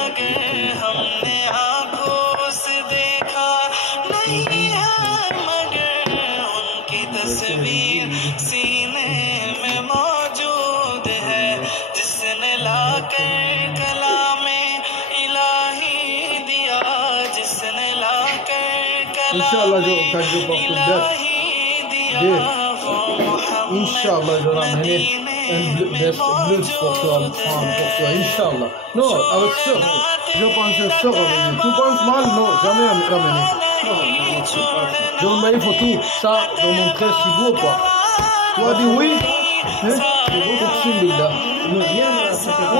मगर हमने आंखों से देखा नहीं है, मगर उनकी तस्वीर सीने में मौजूद है, जिसने लाकर कलामे इलाही दिया, जिसने लाकर कलामे इलाही दिया, वो Mohammad Inch'Allah, j'aurai amené un blitz pour toi, une femme pour toi, Inch'Allah. Non, avec ça, je pensais ça ramener. Tu penses mal? Non, jamais ramener. Jean-Marie, il faut tout ça de montrer si vous ou pas. Tu as dit oui? Hein?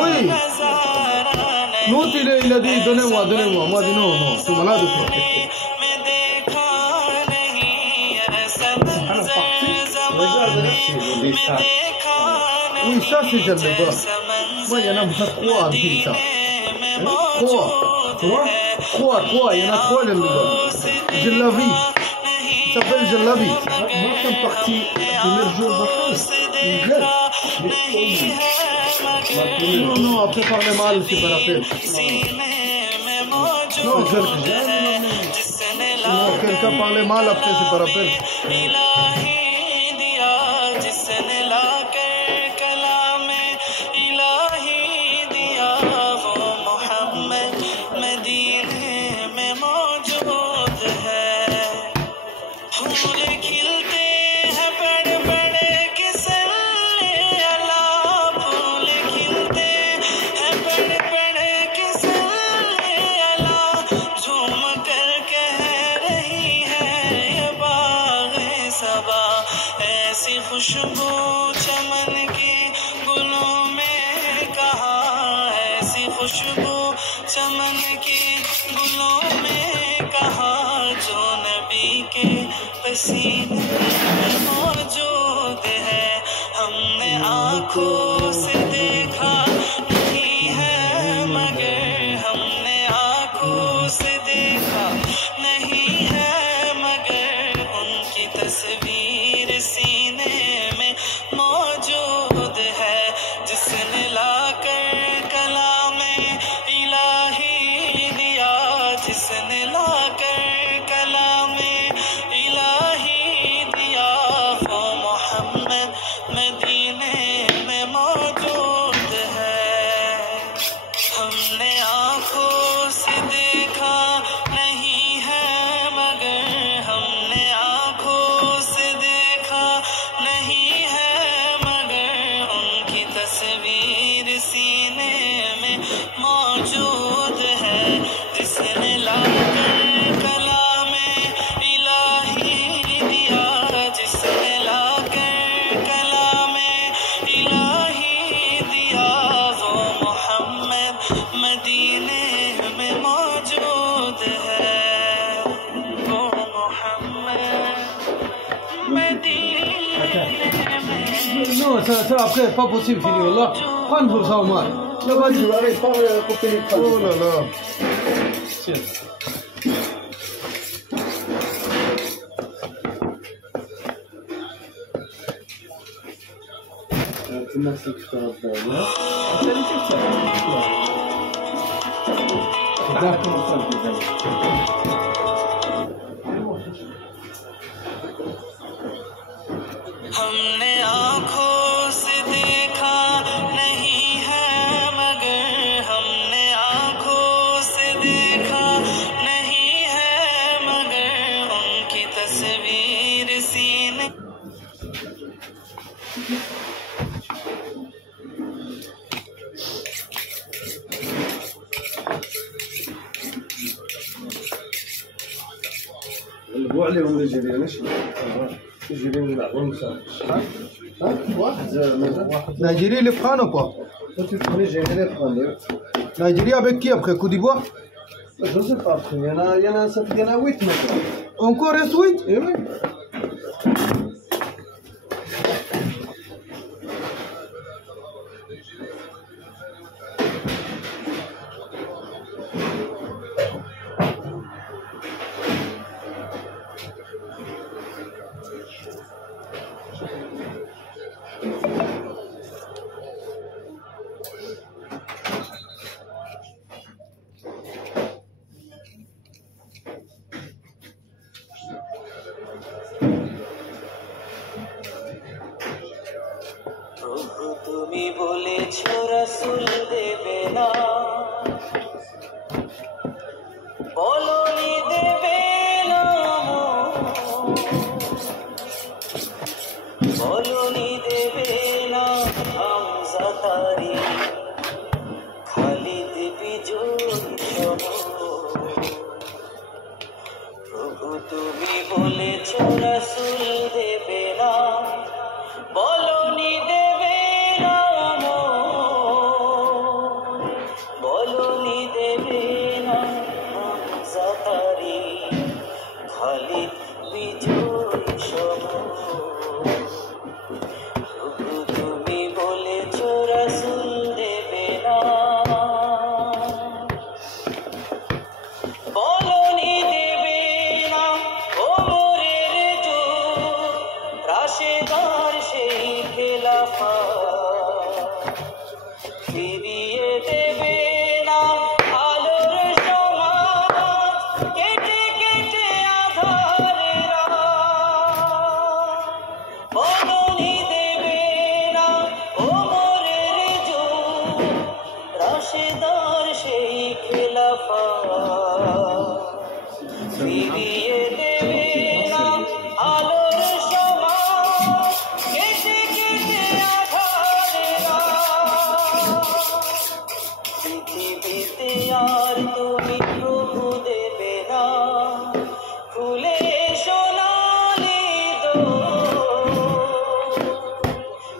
Oui. L'autre, il a dit donnez-moi, donnez-moi. Moi, dit non, non, tu es malade ou quoi? Oui, ça c'est jamais pas. Moi, il y en a trois en pile, ça. Trois, il y en a trois dans le bas. Jallabi. Il s'appelle Jallabi. Moi, je suis parti le premier jour de vacances. Non, après parler mal, c'est pas la peine. Non, quelqu'un parlait mal, après c'est pas la peine. खुशबू चमन की गुलों में कहाँ, ऐसी खुशबू चमन की गुलों में कहाँ, जो नबी के पसीने में मौजूद है, हमने आंखों से देखा नहीं है, मगर हमने आंखों से देखा नहीं है, मगर उनकी तस्वीर सीने में मौजूद है, जिसने लाकर कलामे इलाही दिया, जिसने लाकर कलामे इलाही दिया, वो मोहम्मद मदीने में मौजूद है। हमने आंखों से देखा नहीं है, मगर हमने आंखों से देखा नहीं है, मगर उनकी तस्वीर सीने में मौजूद है, जिसने लाकर कलामे इलाही दिया, जिसने लाकर कलामे इलाही दिया, वो मोहम्मद मदीने में मौजूद है, वो मोहम्मद मदीने में। Non, ça après, pas possible, fini, Wallah. Prends pour ça, Omar. Arrête, pas couper les crânes. Oh là là. Tu m'as dit que tu as fait là. D'accord, ça हमने आंखों से देखा नहीं है, मगर हमने आंखों से देखा नहीं है, मगर उनकी तस्वीर सीने البوع عليهم الجيران ماشي الجيران يلعبوا صح واحد Nigeria, les prendre ou pas? tu connais Général Prendre. Nigeria avec qui après Côte d'Ivoire? Je sais pas, il y en a 7, il y en a 8 maintenant. Encore reste 8? Eh oui. না বলনি দেবে না বলনি দেবে না হামজা তারি খালিদ বিজয়ী প্রভু তুমি বলেছ রাসূল দেবে না বলনি দেবে না বলনি দেবে না হামজা তারি খালিদ বিজয়ী প্রভু তুমি বলেছ রাসূল দেবে না বলনি দেবে না ওমরের যুগ রাশেদার সেই খেলাফা ফিরিয়ে দেবে না আলোর সমাজ কেটে কেটে আধারের বলনি দেবে না ওমরের যুগ রাশেদার সেই খেলাফা ফিরিয়ে দেবে না আলোর সমাজ কেটে কেটে আধারের পৃথিবীতে আর তুমি প্রভু দেবে না খুলে সোনালি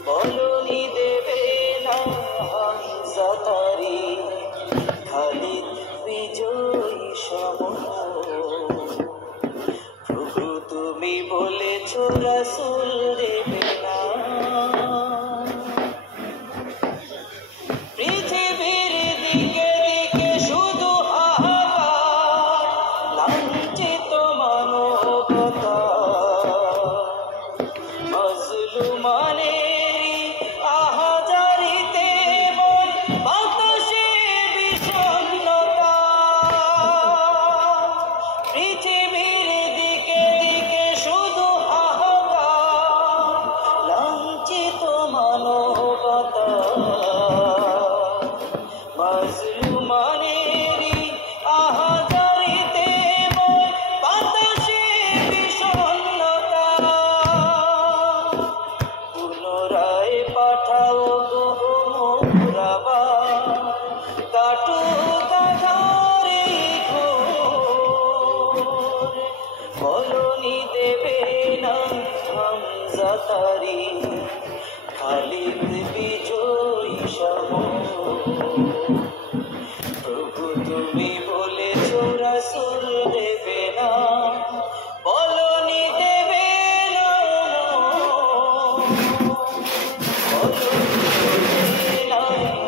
বলনি দেবে না হামজা তারি খালিদ বিজয়ী প্রভু তুমি বলেছ রাসূল দেবে না পৃথিবীর দিকে দিকে শুধু হাহাকার লাঞ্ছিত মানবতা মজলুমানেরই আহাজারিতে বল বাতাসে বিষণ্ণতা পৃথিবীর দিকে দিকে শুধু হাহাকার লাঞ্ছিত মানবতা মজলুমানেরই আহাজারিতে বল বাতাসে বিষণ্ণতা পুনরায় পাঠাও গো মোরাবা কাটুক আধারে ঘোর বলনি দেবে না হামজা তারি খালিদ বিজয়ী প্রভু তুমি বলেছ রাসূল দেবে না বলনি দেবে না বলনি দেবে না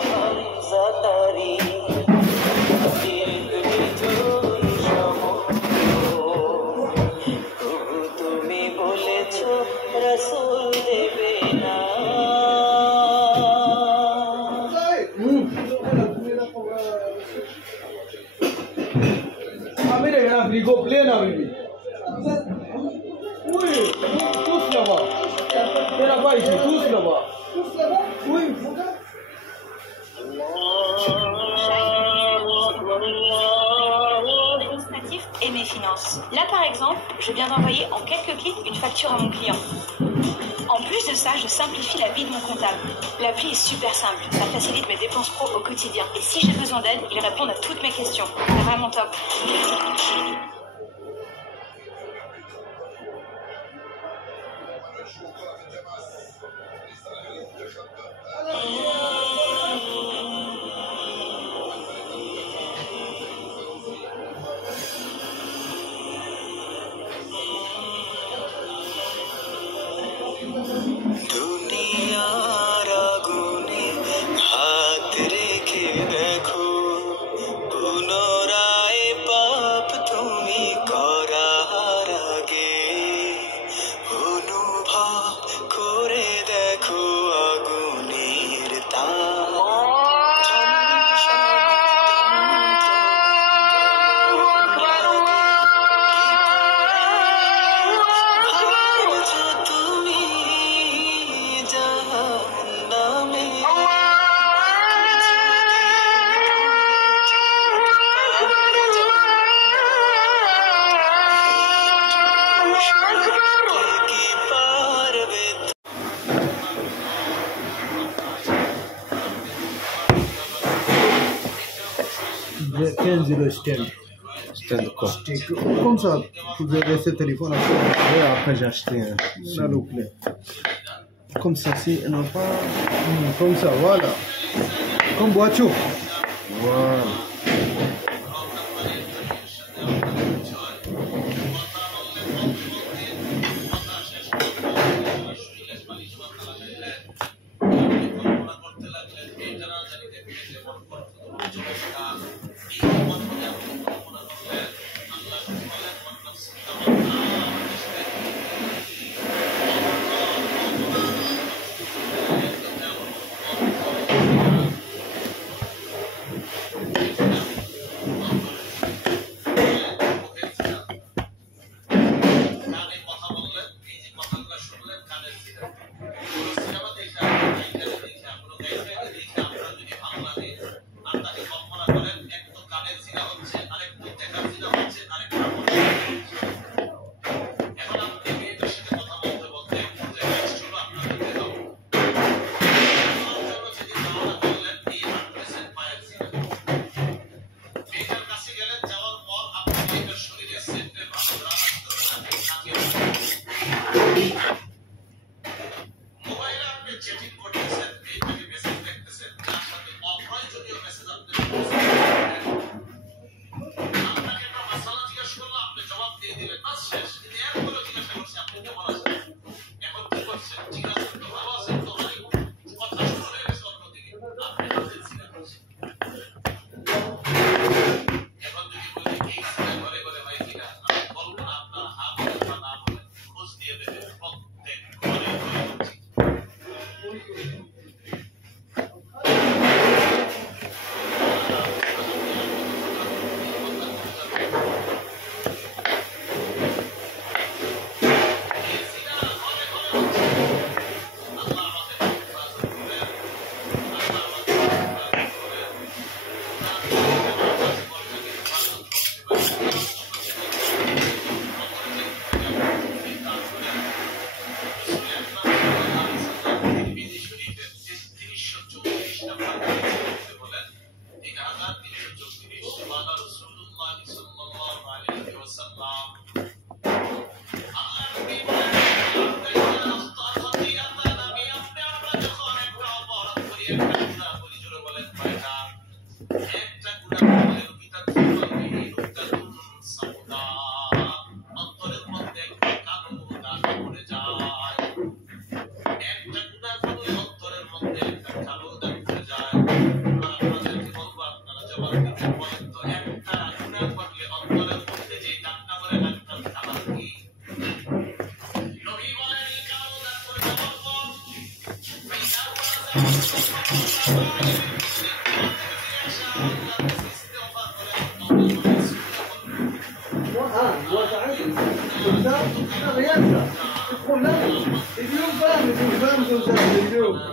হামজা তারি খালিদ বিজয়ী প্রভু তুমি বলেছ রাসূল দেবে না Go play now, baby. Ui, tu slava. Tera bhai ji, tu slava. Ui, administratif et mes finances. Là, par exemple, je viens d'envoyer en quelques clics une facture à mon client. En plus de ça, je simplifie la vie de mon comptable. L'appli est super simple, ça facilite mes dépenses pro au quotidien. Et si j'ai besoin d'aide, ils répondent à toutes mes questions. C'est vraiment top. দুনিয়ার আগুনে হাত রেখে দেখো পুনরায় পাপ তুমি 0 stand. Stand quoi? Comme ça, vous avez ce téléphone après. Ouais, après j'ai acheté un. La loupe là. Comme ça, si, non pas. Comme ça, voilà. Comme voiture. Voilà.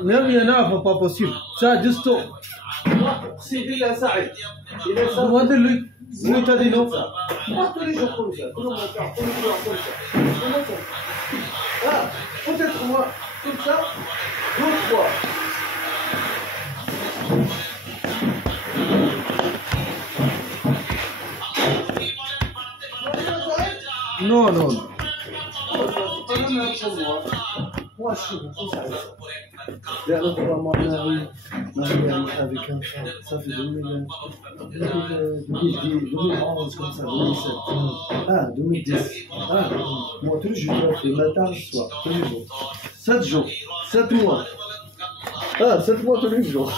Même il y en a, pas possible. Ça, juste au. Demandez lui, lui t'a dit non. Pas tous les jours comme ça, tout le monde fait tous les jours comme ça. Ah, peut-être moi, comme ça, 2 fois. Non, non, non. C'est pas la même pour moi. Moi, je suis beaucoup ça. Dernière fois, moi, Marie est avec un frère. Ça fait 2011, comme ça, 2007. Ah, 2010. Ah, moi, tous les jours, le matin, le soir, tous les jours. 7 jours. 7 mois. Ah, 7 mois tous les jours.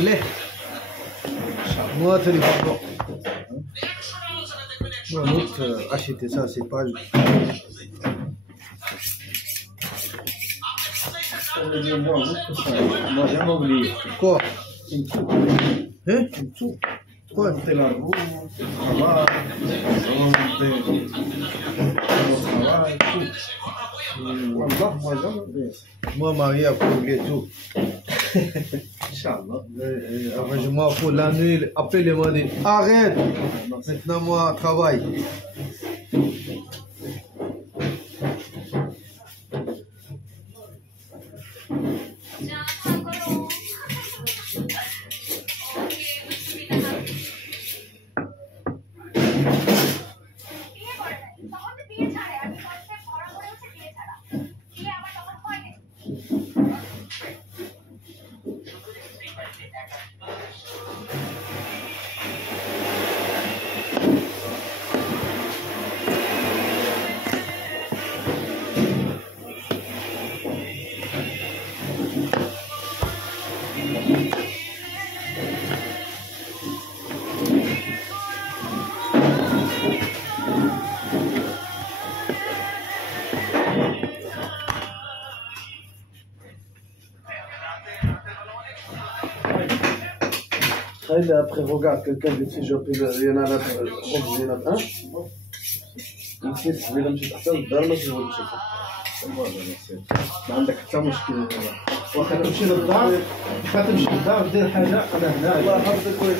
مليح moi téléphone non l'autre acheter ça c'est pas lui Moi, jamais oublié. quoi Une tout. hein Une tout. quoi C'est la roue, le travail, le travail, tout. Wallah, moi, jamais oublié. moi marié après oublier tout Inch'Allah. après je m'en fous la nuit après les mains arrête maintenant moi travail Après, regarde, quelqu'un dit si je peux, il y en a là, il y en a un. نسيت السبيله مشيت حتى للدار ما تزول مشيت ما عندك حتى مشكل واخا تمشي للدار واخا تمشي للدار دير حاجه انا هنا الله يحفظك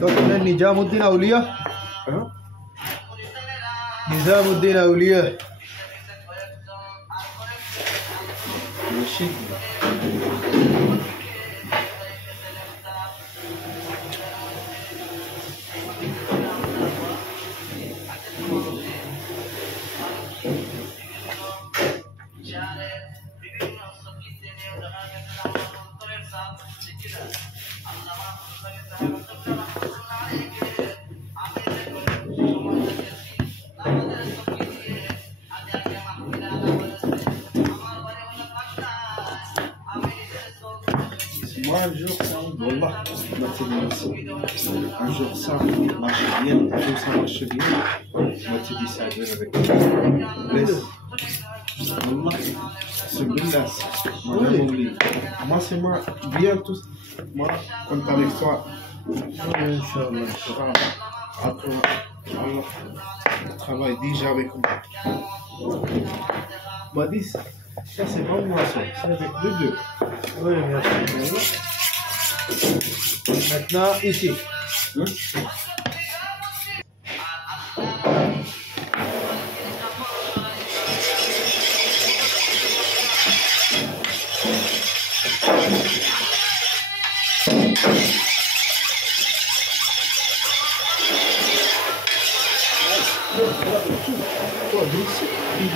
donc نظام الدين أولياء نظام الدين أولياء ماشي Moi, un jour, ça, wallah, un jour, ça marche bien, un jour, ça marche bien. Moi, tu dis ça, je vais avec toi. Laisse. Wallah, c'est billah. Moi, j'ai oublié. Moi, c'est moi, bien tout. Moi, quand avec toi, Inch'Allah. Après, Allah, travaille déjà avec moi. Moi, dis, ça, c'est pas moi, ça, c'est avec les deux. oui merci maintenant ici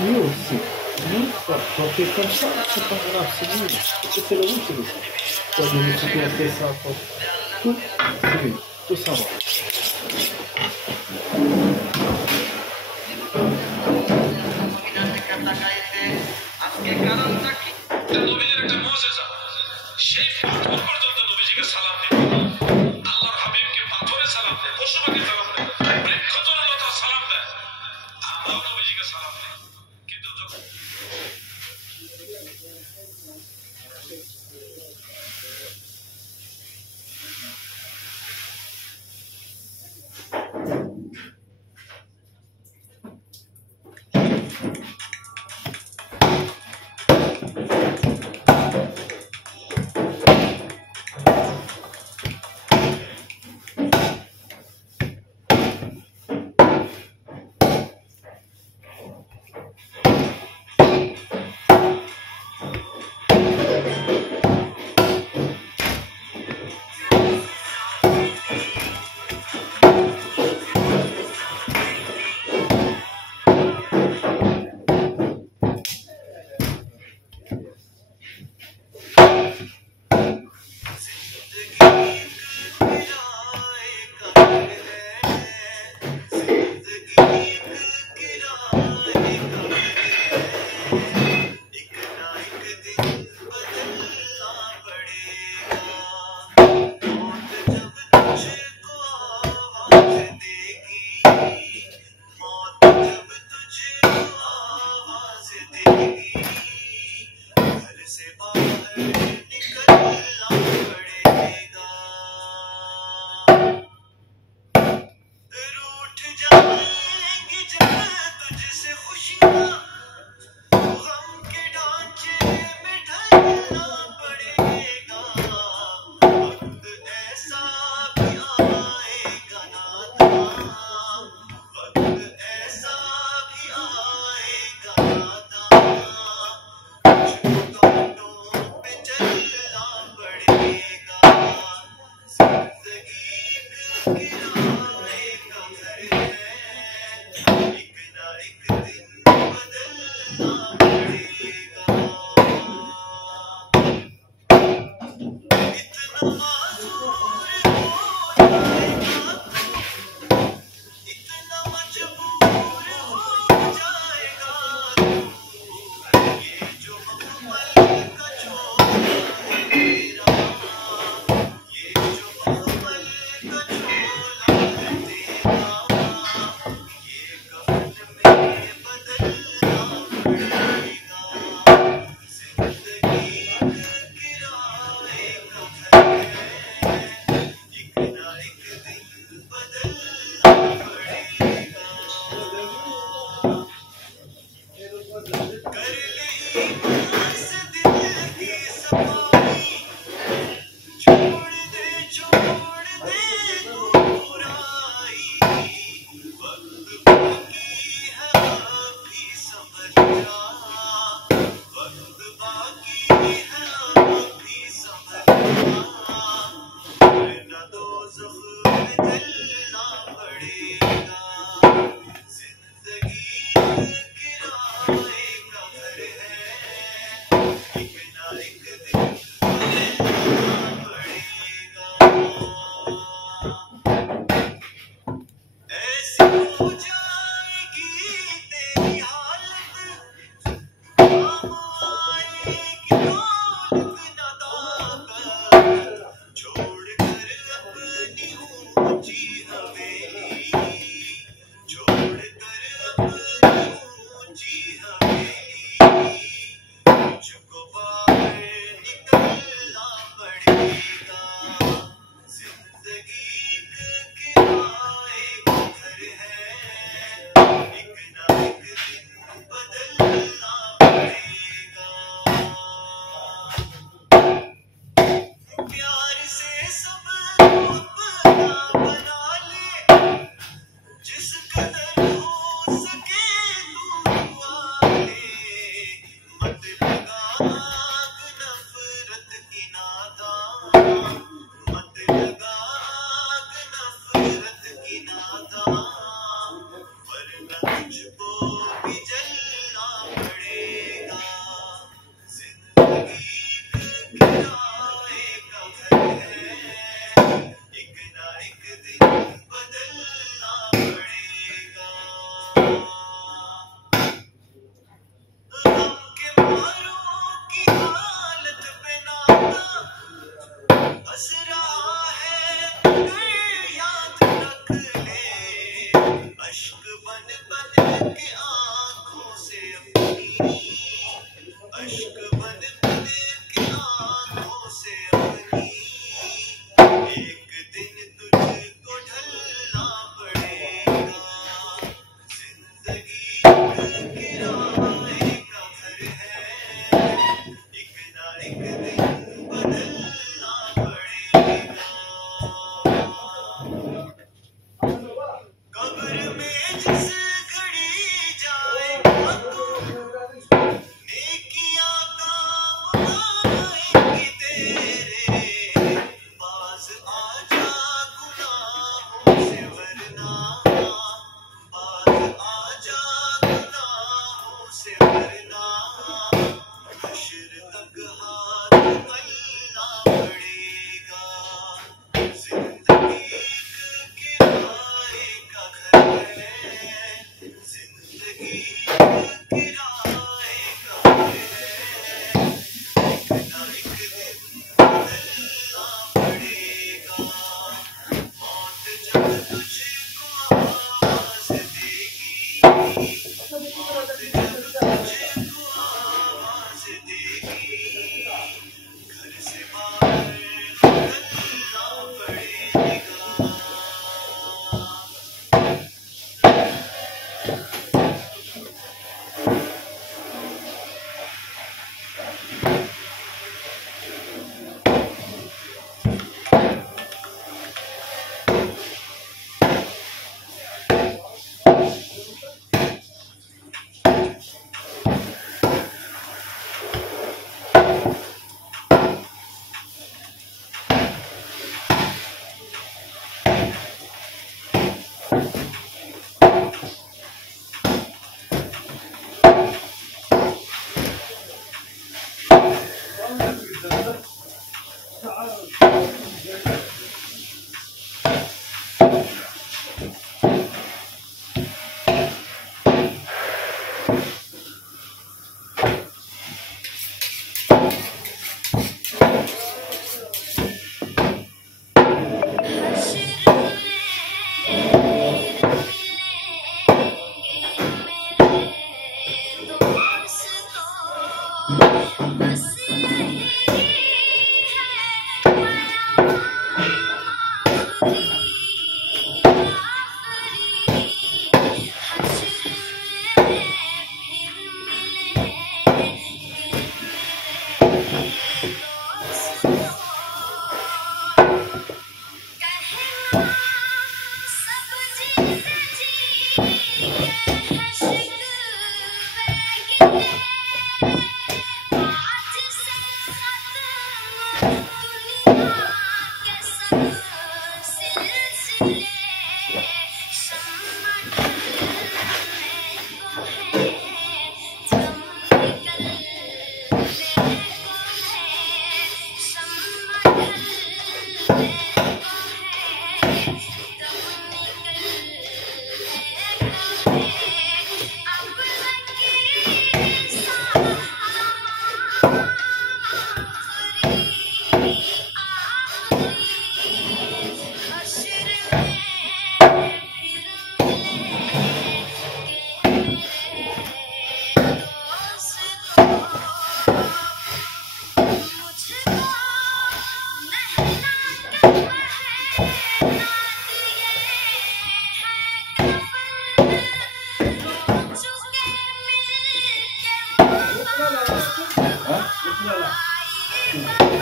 Mieux aussi. Quand tu es comme ça, c'est pas grave, c'est mieux. C'est le roux, c'est le ça. Toi, de multiplier ça, tout, c'est mieux. Tout ça va. একটা নবীর একটা মোজেজা সেই পাথর পর্যন্ত নবীজিকে সালাম দিত আল্লাহর হাবিবকে পাথরে সালাম দেয় পশু পাখি সালাম দেয় বৃক্ষ জনতা সালাম দেয় আমরাও নবীজিকে সালাম দিই কিন্তু যখন मुझको बाहर निकल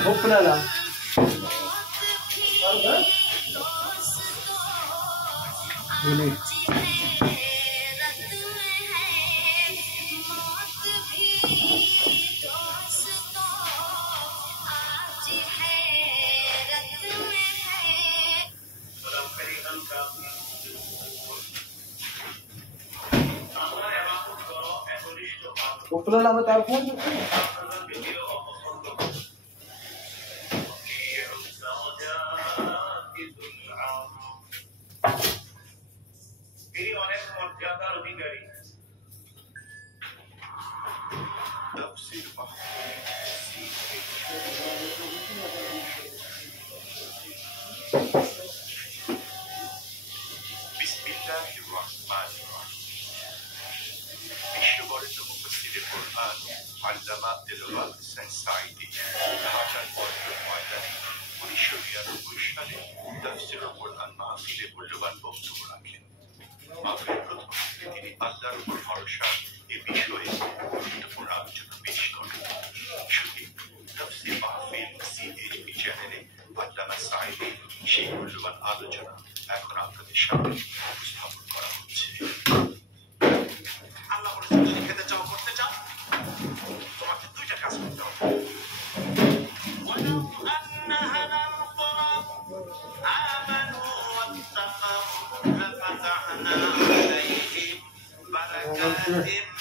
Hoppla. Hoppla med telefonen. তিনি অনেক মর্যাদার অধিকারী তাফসীর বিসমিল্লাহির রহমানির রহিম বিশ্ববরেণ্য মুফাসসিরে কুরআন আল্লামা দেলওয়ার হোসেন সাঈদী ঢাকার বদরুল ময়দানে 1992 সালে তাফসীরুল কুরআন মাহফিলে মূল্যবান বক্তব্য রাখেন। মাহফিলের প্রথম দিকে তিনি আল্লাহর উপর ভরসা এ বিষয়ে গুরুত্বপূর্ণ আলোচনা পেশ করেন। শুধু তাফসীর মাহফিল সিএইচপি চ্যানেলে আল্লামা সাঈদী সেই মূল্যবান আলোচনা এখন আপনাদের সামনে উপস্থাপন করা হচ্ছে। আল্লাহ বলেছেন, যদি খেতে চাও, করতে চাও, তোমাকে দুইটা কাজ করতে হবে।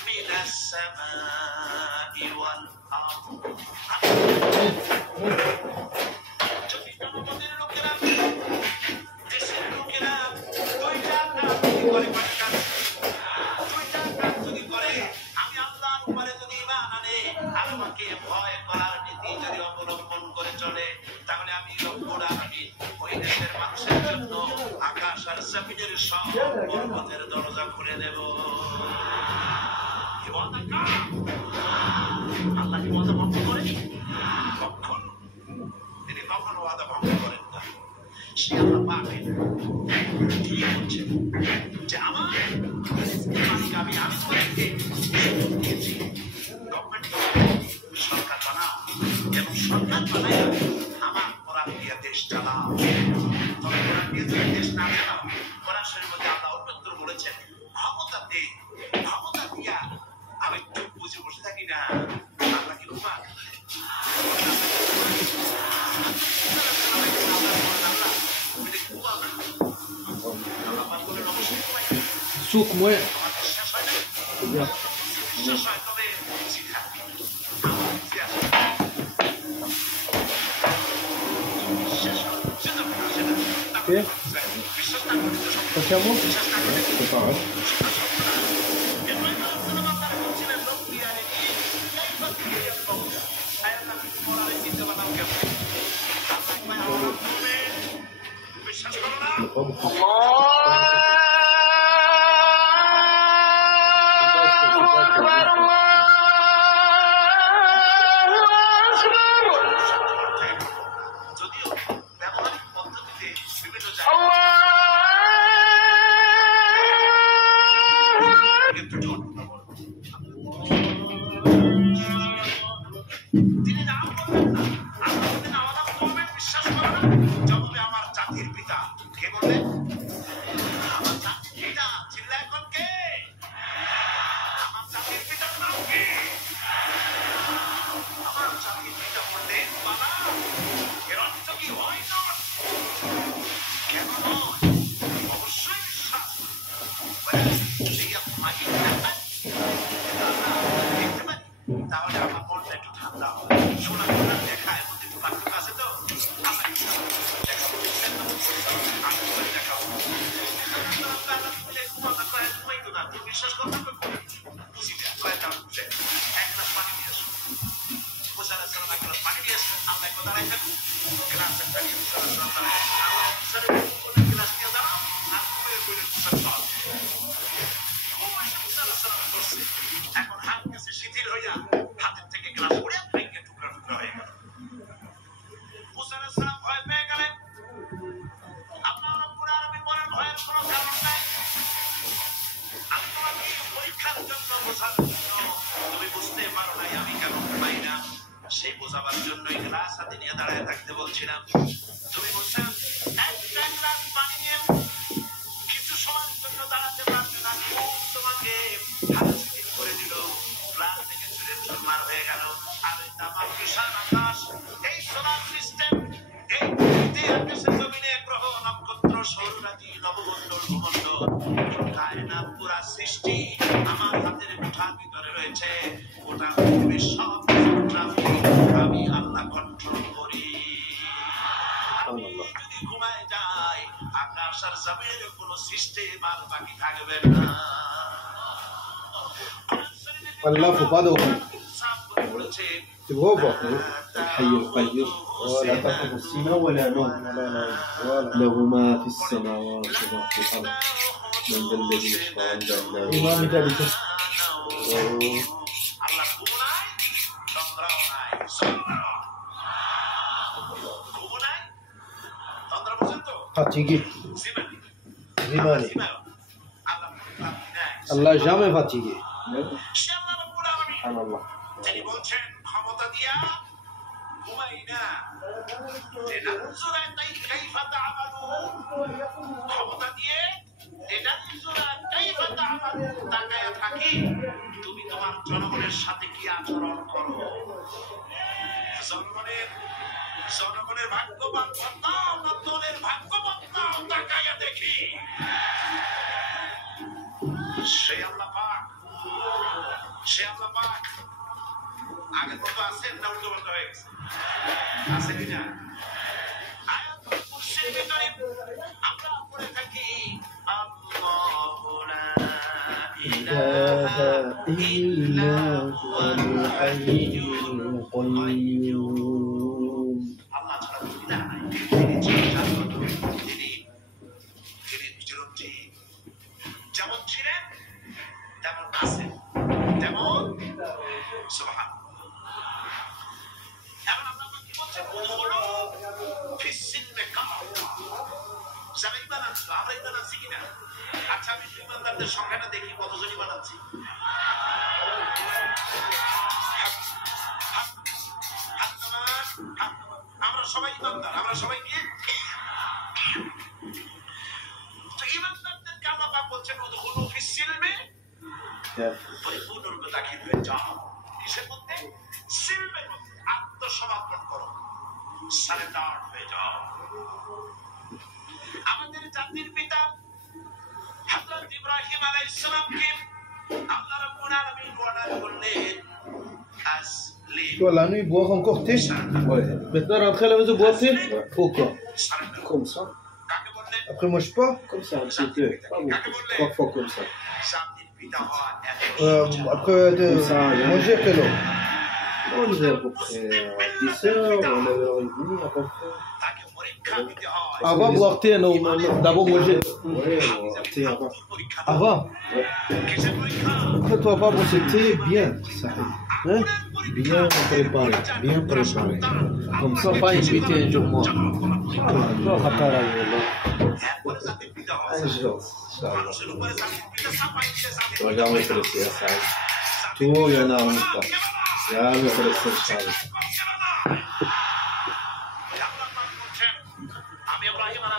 من السماء والأرض যদি জনপদের লোকেরা দেশের লোকেরা দুইটা কাজ যদি করে আমি আল্লাহর উপরে যদি ঈমান আনে, আমাকে ভয় করার নীতি যদি অবলম্বন করে চলে, তাহলে আমি রব্বুল আলামিন ওই দেশের মানুষের জন্য আকাশ আর জমিনের সব পর্বতের দরজা খুলে দেব। আল্লাহ কি ওয়াদা ভঙ্গ করেন? কখনো তিনি কখনো ওয়াদা ভঙ্গ করেন না। সে আল্লাহ পাকের কি বলছেন যে আমার আমি তোমাদেরকে দিয়েছি, গভর্নমেন্ট সরকার বানাও এবং সরকার বানাই আমার কোরআন দিয়ে দেশ চালাও। তবে কোরআন দিয়ে যদি দেশ না চালাও, কোরআন শরীফের মধ্যে আল্লাহ অন্যত্র বলেছেন ক্ষমতা দিয়া আমি চুপ বুঝে বসে থাকি না। আল্লাহ কি রূপা সুখ ময়ে শেষ হয় না, শেষ হয় তবে শিখা বিশ্বাস না করতে facciamo? বিশ্বাস করো না যদিও ব্যবহারিক পদ্ধতিতে বিভিন্ন তিনি নাম বলবেন না। জবাবে আমার জাতির পিতা কে বললেন? আমার জাতির পিতা চিল্লা এখন কে? আমার জাতির পিতার নাম কি? আমার জাতির পিতা বললেন, বাবা এর অর্থ কি হয় না? কেন নয়? অবশ্যই বিশ্বাস। তাহলে আমার মনটা একটু ঠান্ডা হয়। শোনা শোনা দেখা এর মধ্যে একটু পার্থক্য আছে তো। বিশ্বাস করতে বুঝি না এক গ্লাস পানি নিয়ে আসো। মুসা আলাইহিস সালাম এক গ্লাস পানি নিয়ে আসলেন। আমরা একবার দাঁড়াই থাকবো। গ্লাস একটা নিয়ে মুসা আলাইহিস সালাম গ্লাস নিয়ে দাঁড়াও আর ঘুমিয়ে পড়লেন মুসা সব। এখন হাত কাছে শিথিল হইয়া হাতের থেকে গ্লাস পড়ে ভেঙে টুকরা টুকরা হয়ে গেল। মুসা আলাইহিস সালাম ভয় পেয়ে গেলেন। আল্লাহ রাব্বুল আলামিন বলেন, ভয়ের কোনো কারণ নাই। আমি তোমাকে পরীক্ষার জন্য, বোঝার জন্য, তুমি বুঝতে পারো নাই আমি কেমন পাই না, সেই বোঝাবার জন্যই গ্লাস হাতে নিয়ে দাঁড়ায় থাকতে বলছিলাম। তুমি বলছো একটা গ্লাস পানি নিয়ে কিছু সময়ের জন্য দাঁড়াতে পারবে না, তোমাকে হাত শিথিল করে দিল, গ্লাস থেকে চুরে চুরমার হয়ে গেল। আর এই তামাক বিশাল আকাশ, এই সোলার সিস্টেম, এই পৃথিবী, আকাশে জমিনে গ্রহ নক্ষত্র সৌররাজি নবমণ্ডল ভূমণ্ডল কায়নাত পুরা সৃষ্টি আমার হাতের মুঠার ভিতরে রয়েছে। গোটা পৃথিবীর সব আমি আল্লাহ কন্ট্রোল করি। আমি যদি ঘুমায় যাই আকাশ আর জমিনের কোনো সিস্টেম আর বাকি থাকবে না। আল্লাহ ফুকাদো বলেছে تبغوا الحي القيوم ولا تأخذ سنة ولا نوم له ما في السماوات وما في الأرض من ذا الذي يشفع عنده إلا إمام ذلك আল্লাহ ঘুমায় চন্দ্রাও নাই, ঘুমায় চন্দ্র পর্যন্ত fatigué জিমানি Zimani আল্লাহ Allah jamais fatigué সে আল্লাহ রাব্বুল আলামিন Subhanallah তিনি বলছেন ক্ষমতা দিয়া ঘুমাই না, ক্ষমতা দিয়ে তাকায়া থাকি তুমি তোমার জনগণের সাথে কি আচরণ করো। জনগণের ভাগ্যবান বন্ধাও না দলের ভাগ্য বন্ধাও তাকায়া দেখি। সে আল্লাহ পাক, সে আল্লাহ পাক আগের মতো আছেন না উল্টো পাল্টা হয়ে গেছে? আছে কিনা? আয়াতুল কুরসির ভিতরে আমরা পড়ে থাকি আল্লাহু লা ইলাহা ইল্লা হুয়াল হাইয়ুল কাইয়্যুম। আল্লাহ ছাড়া কোনো ইলাহ নাই। তিনি চিরন্তন, তিনি চিরঞ্জীব। যেমন ছিলেন তেমন আছেন, তেমন সুবহান। এখন আমরা কি বলছি? উদখুলু ফিস-সিলমি কাফা। যারা ঈমান আনছো, আমরা ঈমান আনছি কিনা? আচ্ছা, আমি ঈমানদারদের সংখ্যাটা দেখি কতজন ঈমান আনছি। আমরা সবাই ঈমানদার, আমরা সবাই কি? তো ঈমানদারদেরকে আল্লাহ পাক বলছেন উদখুলু ফিস-সিলমি পরিপূর্ণরূপে দাখিল হয়ে যাও। কিসের মধ্যে? সিলমের মধ্যে। আত্মসমর্পণ করো, সারেন্ডার হয়ে যাও। আমাদের জাতির পিতা হযরত ইব্রাহিম আলাইহিস সালামকে আল্লাহ রাব্বুল আলামিন ওয়াদা করলেন আসলিম। Toi, la nuit, boire encore thé Ouais. Maintenant, rentrer à la maison, boire thé Pourquoi Comme ça. কাকে বললেন? Après, moi, je pars Comme ça, un petit peu. Pas beaucoup. 3 fois comme ça. জাতির পিতা হওয়া এত Après, de Ça, manger, quelle heure On est à peu près à 10h, 9h30 à peu près. তাকে পরীক্ষা দিতে হয়। Avant, boire thé, non, d'abord manger. Ouais, on va thé avant. পরীক্ষা Avant কিসের পরীক্ষা? Après, toi, pas bosser thé, bien. Ça, hein Bien préparé, bien préparé. Comme ça, Pas invité un jour, moi. non, à part একবার জাতির পিতা হওয়া un jour, Inch'Allah. মানুষের উপরে জাতির পিতা সাপাই দিলে জাতির On va jamais te laisser ça. Tout, il y en a un pas. Jamais te laisser Inch'Allah.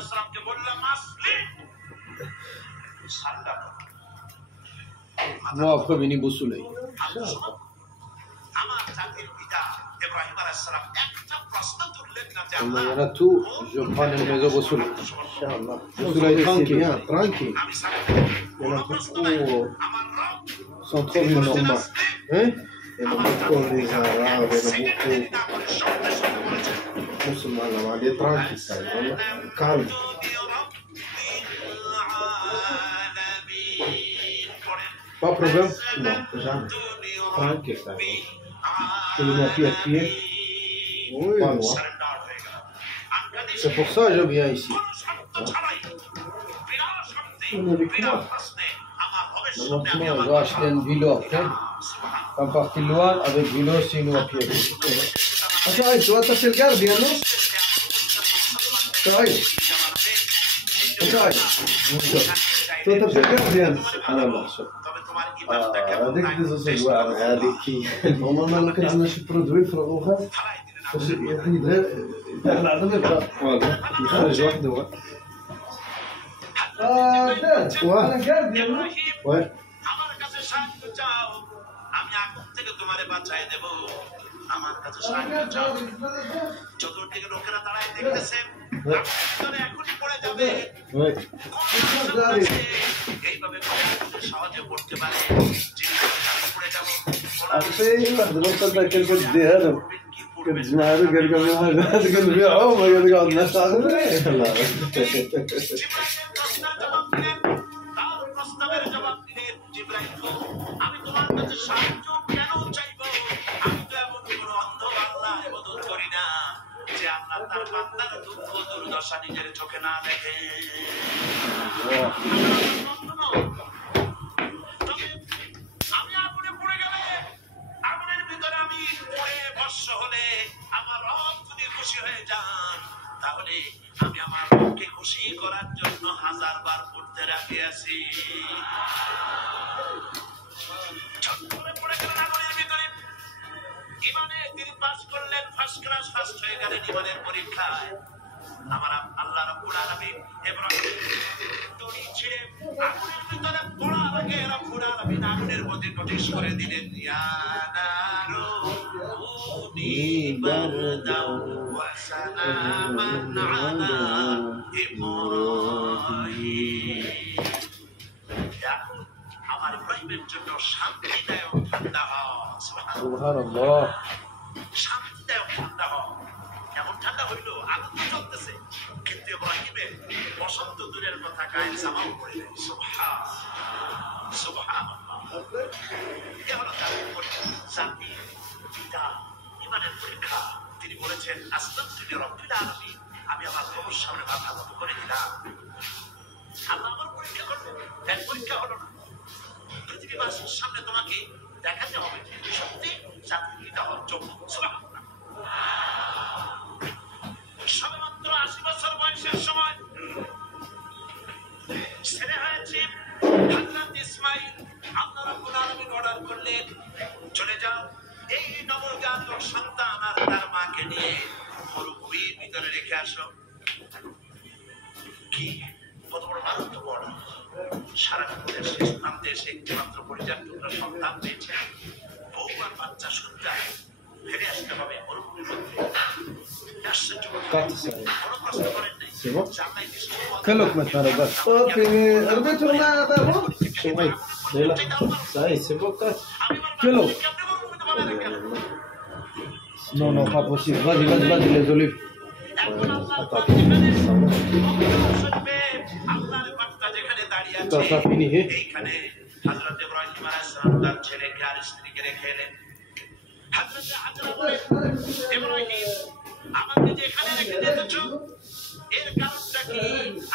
আলাইহিসসালামকে বললাম আসলি সাল্লাহ Moi, après, venez bosser là. আমার জাতির পিতা ইব্রাহিম আলাইহিস সালাম একটা প্রশ্ন তুললেন না যে Il y Allah en a tout. Je prends une maison bosser là. Inch'Allah. Bosser là, tranquille. Bien, tranquille. আমি সালাম Il y en a beaucoup, আমার রব ils sont trop musulmans. Hein? Il y en a beaucoup des Arabes, il y en a beaucoup না করে শব্দ শুনে বলেছেন musulmans là-bas. Il est tranquille, ça. Voilà. Calme. Pas de problème? Non, jamais. Tranquille, ça. Je le mets pied à pied. Oui. Pas loin. C'est pour ça que je viens ici. On est avec moi. Maintenant, je vais acheter une vélo après. Quand partir loin, avec vélo, sinon à pied. Attends, tu vas t'appeler le gardien, non? Attends. Toi, t'appeler le gardien. أنا مقصود. هذيك ديزو سجوار هذيك هما ما كنتنا شي برودوي في الغوخات باش يعني داخل عندنا بقى يخرج واحد هو داد وانا قاعد يلا وين আমার কাছে সাহায্য চাও আমি আগুন থেকে তোমারে বাঁচাই দেব আমার কাছে সাহায্য চাও চতুর্দিকে লোকেরা দাঁড়ায় দেখতেছে তোরে এখনই পড়ে যাবে وين এইভাবে সহজে পড়তে পারে পড়ে যাবো عرفتي واحد الوقت هذا كان كدي هذا كتجمع هذا قال لك هذا قال نبيعهم قال لك الناس تاخذ لا আমি তোমার কাছে সাহায্য কেন চাইবো আমি তো এমন কোন অন্ধ আল্লাহ ইবাদত করি না যে আল্লাহ তার বান্দার দুঃখ দুর্দশা নিজের চোখে না দেখে আমি আগুনে পড়ে গেলে আগুনের ভিতরে আমি পড়ে ভস্ম হলে আমার রব যদি খুশি হয়ে যান তাহলে আমি আমার রবকে খুশি করার জন্য 1000 বার পড়তে রাখি আছি পড়ে গেলেন আগুনের ভিতরে ইমানে তিনি পাস করলেন ফার্স্ট ক্লাস ফার্স্ট হয়ে গেলেন ইমানের পরীক্ষায় আমার আল্লাহ রাব্বুল আলামিন ইব্রাহিম দড়ি ছিঁড়ে আগুনের ভিতরে পড়ার আগে রাব্বুল আলামিন আগুনের মধ্যে নোটিশ করে দিলেন ইয়া নারু কুনি বারদাও ওয়া সালামান আলা ইব্রাহিম আমার ইব্রাহিমের জন্য শান্তিদায়ক ঠান্ডা হওয়া سبحان الله. শান্তিদায়ক ঠান্ডা হওয়া এমন ঠান্ডা হইল আগুন তো চলতেছে কিন্তু ইব্রাহিমের বসন্ত দূরের কথা গায়ে জামাও পড়লেন সুবহানাল্লাহ এ হলো তার শান্তি পিতা ইমানের পরীক্ষা তিনি বলেছেন আসলামতু লিরাব্বিল আলামিন আমি আমার প্রভুর সামনে মাথা নত করে দিলাম আল্লাহ আমার পরীক্ষা করলেন এক পরীক্ষা হলো না পৃথিবীবাসীর সামনে তোমাকে দেখাতে হবে সত্যি চাকরি দিতে হবে যোগ্য সবেমাত্র 80 বছর বয়সের সময় ছেলে হয়েছে হযরত ইসমাঈল আল্লাহ রাব্বুল আলামিন অর্ডার করলেন চলে যাও এই নবজাত সন্তান আর তার মাকে নিয়ে মরুভূমির ভিতরে রেখে আসো কি কত বড় মারাত্মক অর্ডার সারা জীবনের শেষ প্রান্তে এসে একটিমাত্র পরিজাত টুকরা সন্তান পেয়েছে বউ আর বাচ্চা শুনতে ফিরে আসতে হবে মরুভূমির মধ্যে আশ্চর্য কোনো কষ্ট করেন নাই জান্নাই كلك مثلا بس. اوكي ربيتوا مع بابا شوي. لا. صحيح c'est bon ça كلك. Non, non, pas possible. Vas-y, vas-y, vas-y, les olives. Ça, ça finit, hein? এইখানে হযরত ইব্রাহিম আলাইহিস সালাম তার ছেলেকে আর স্ত্রীকে রেখে এলেন হযরত হাজরা বলেন ইব্রাহিম আমাকে যে এখানে রেখে দিয়েছো এর কারণটা কি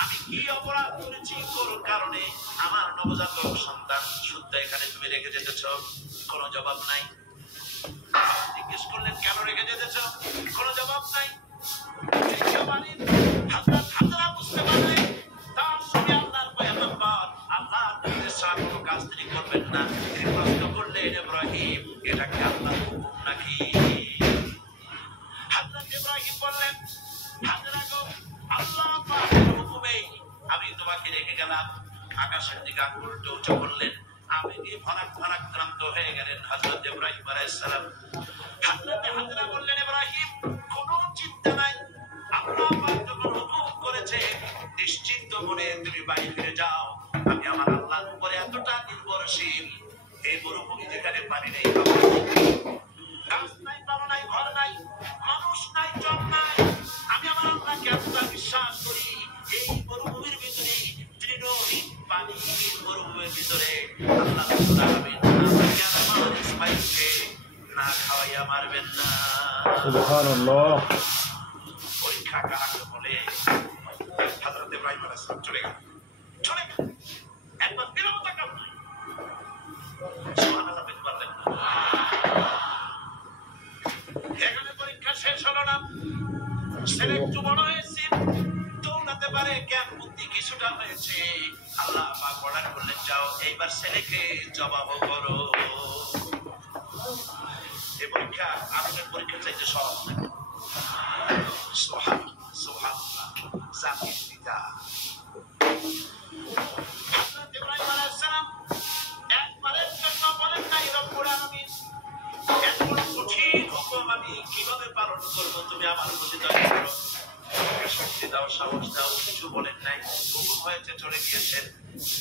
আমি কি অপরাধ করেছি কোন কারণে আমার নবজাত সন্তান শুদ্ধ এখানে তুমি রেখে যেতেছো কোনো জবাব নাই জিজ্ঞেস করলেন কেন রেখে যেতেছো কোনো জবাব নাই হযরত হাজরা বুঝতে পারলেন তার সঙ্গে আল্লাহর পয়গম্বর আল্লাহর নির্দেশ ছাড়া কোনো কাজ তিনি করবেন না তিনি প্রশ্ন করলেন ইব্রাহিম এটা কি আল্লাহর হুকুম নাকি হযরত ইব্রাহিম বললেন হাজরা গো আল্লাহ পাকের মরুভূমেই আমি তোমাকে রেখে গেলাম। আকাশের দিকে আঙ্গুল উঁচু করলেন, আমি দিয়ে ভারাক্রান্ত হয়ে গেলেন হযরত ইব্রাহিম আলাইহিস সালাম। হযরত হাজরা বললেন, ইব্রাহিম কোনো চিন্তা নাই, আল্লাহ পাক যখন হুকুম করেছে নিশ্চিন্ত মনে তুমি বাড়ি ফিরে যাও। আমি আমার আল্লাহর উপরে এতটা নির্ভরশীল, এই মরুভূমি যেখানে পানি নেই, গাছ নাই, পানি নাই, ঘর নাই, মানুষ নাই, জল নাই, আমি আমার আল্লাহকে এতটা বিশ্বাস করি। এই মরুভূমির ভিতরে তৃণহীন পানিহীন মরুভূমির ভিতরে আল্লাহ রাব্বুল আলামিন আমাকে আর আমার ইসমাঈলকে না খাওয়াইয়া মারবেন না। সুবহানাল্লাহ। পরীক্ষা কাকে বলে? হযরত ইব্রাহিম আলাইহিস সালাম চলে গেল। একবার বিরক্ত কাম নাই, সুবহানাল্লাহ বলতে পারলেন না। এখানে পরীক্ষা শেষ হলো না, ছেলে একটু বড় হয়েছে, দৌড়াতে পারে, জ্ঞান বুদ্ধি কিছুটা হয়েছে। আল্লাহ পাক অর্ডার করলেন, যাও এইবার ছেলেকে জবাব করো। এই পরীক্ষা আগুনের পরীক্ষা চাইতে সহজ না। সুবহানাল্লাহ, সুবহানাল্লাহ, জাতির পিতা হযরত ইব্রাহিম আলাইহিস সালাম একবারের জন্য বলেন নাই, রব্বুল আলামিন এত বড় কঠিন হুকুম আমি কিভাবে পালন করব, তুমি আমার প্রতি দয়া করো, শক্তি দাও, সাহস দাও। কিছু বলেন নাই, হুকুম হয়েছে, চলে গিয়েছেন।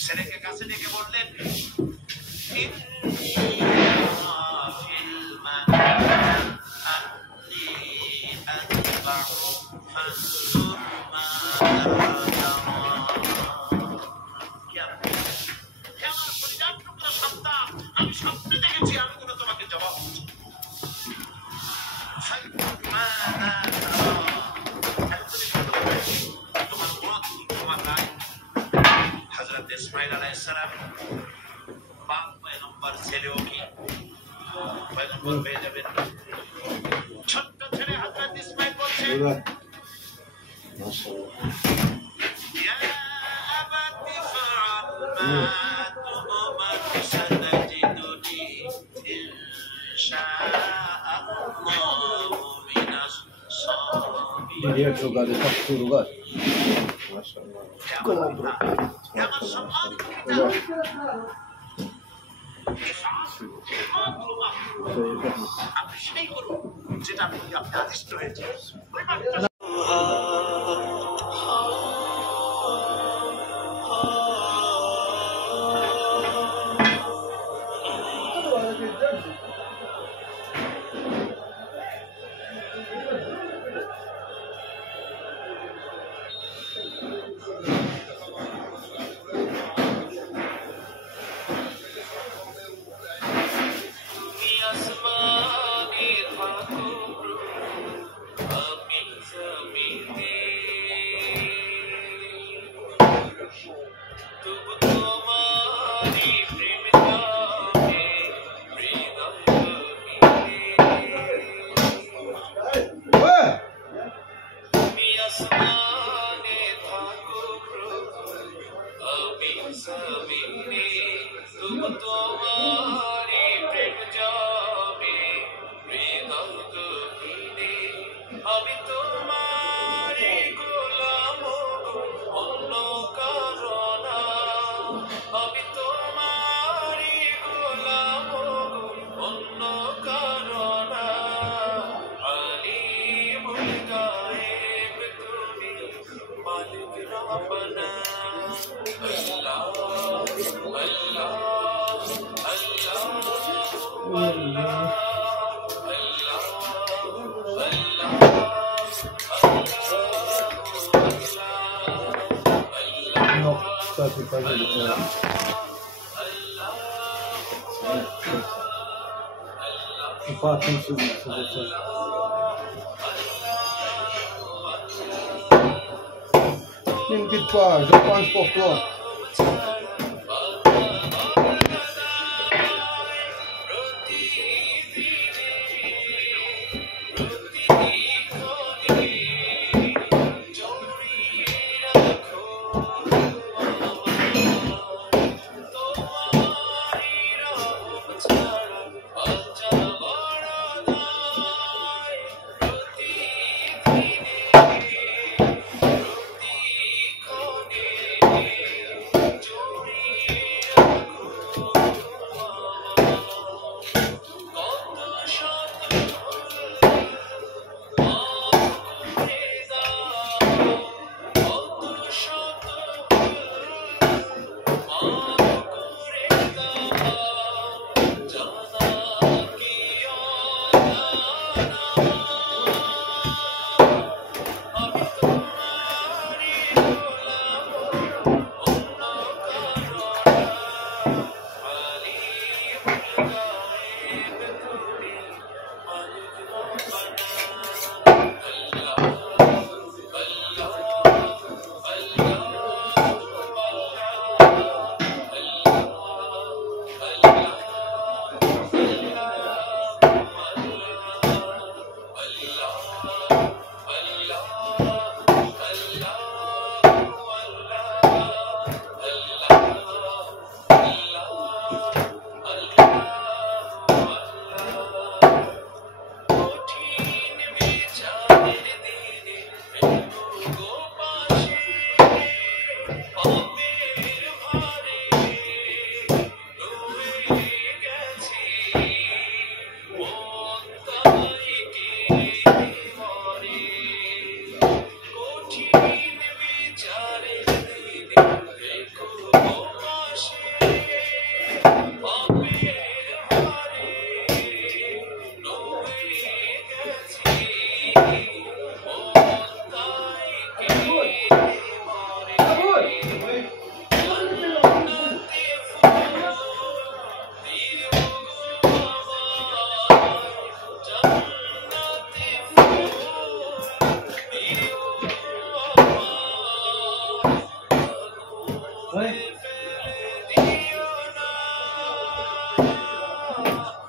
ছেলেকে কাছে ডেকে বললেন, আমি স্বপ্নে দেখেছি, আমি কোনো তোমাকে জবাব দিচ্ছি। তোমার মত, তোমার রায়। হযরত ইসমাঈল আলাইহিস সালাম বাপ পয়গম্বর, ছেলেও কি পয়গম্বর হয়ে যাবেন। ছোট্ট ছেলে হযরত ইসমাঈল বলছে, ইয়া আবাতি ফাআল মা তু'মার সাতাজিদুনি ইনশাআল্লাহু মিনাস Saverin. Direto lugar, ele tá pro lugar. আমার সম্মান আপনি সেই করুন যেটা আপনি আদিষ্ট হয়েছে। N'inquiète pas, je pense pour toi.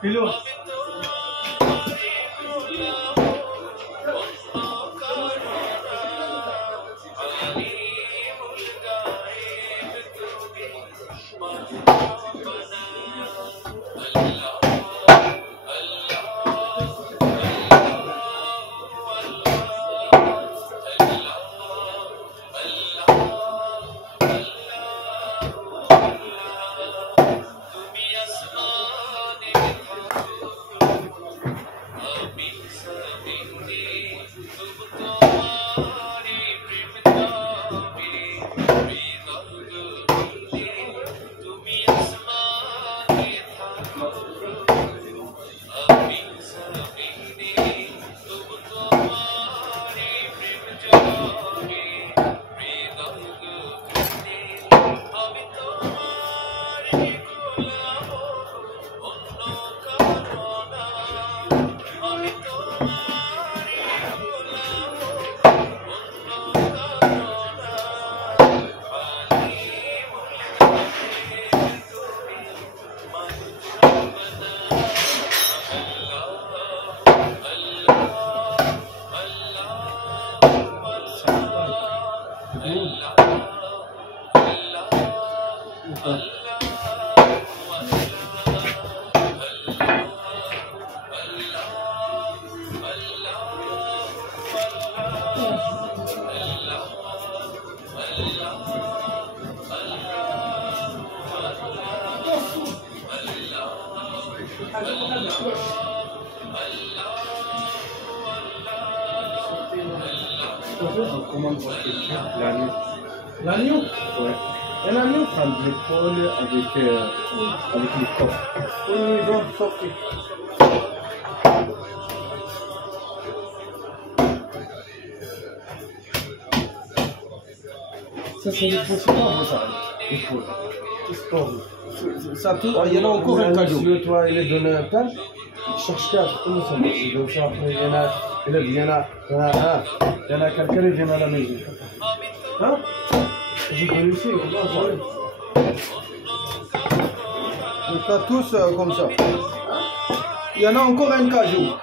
Hello. L'agneau? Ouais. Un agneau prend de l'épaule avec les coffres. Oui, donc sortez. Ça, c'est l'épaule, c'est pas ça. L'épaule. Ça tout, il y en a encore un cadeau. Si toi, il est donné un pain, il cherche 4. Comment ça marche? Donc ça, après, il y en a quelqu'un qui vient à la maison. Hein? Je peux ici, On fait tous comme ça. Il y en a encore un cajou.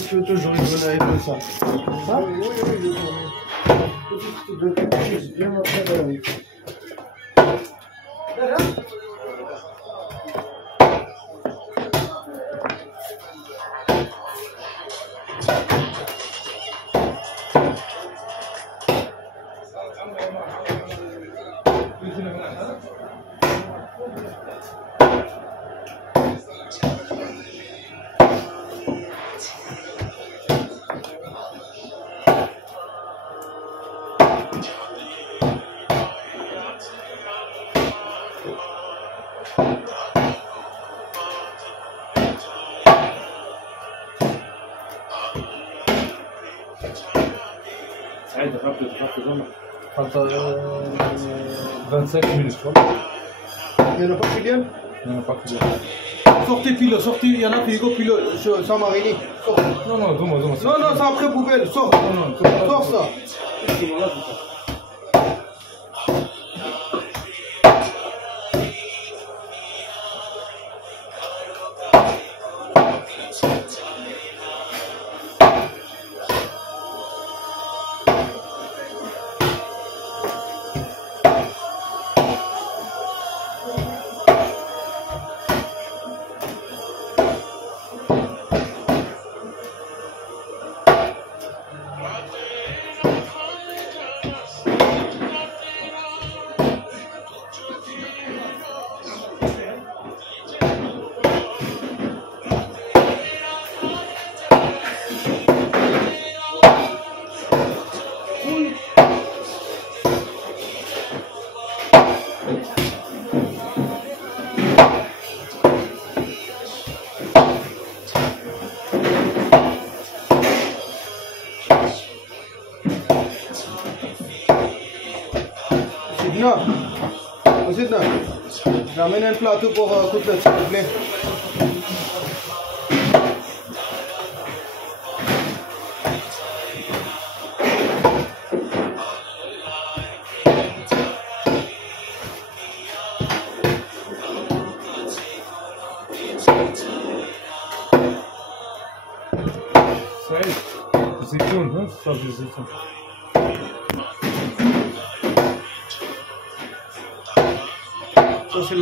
Je peux toujours lui donner avec ça. Hein? Oui, je peux. Bien après, oui. Attends, 25 minutes. Il n'y en a pas qui viennent? Il n'y en a pas qui viennent. Sortez Pilo, sortez, il y en a Pilo, sans mariner. Sors. Non, donne-moi. Non, c'est après poubelle, sors. Sors ça. Ramen ein plato pour côtelette, s'il vous plaît. Zeytun, ha? Sadece zeytun. Ça, c'est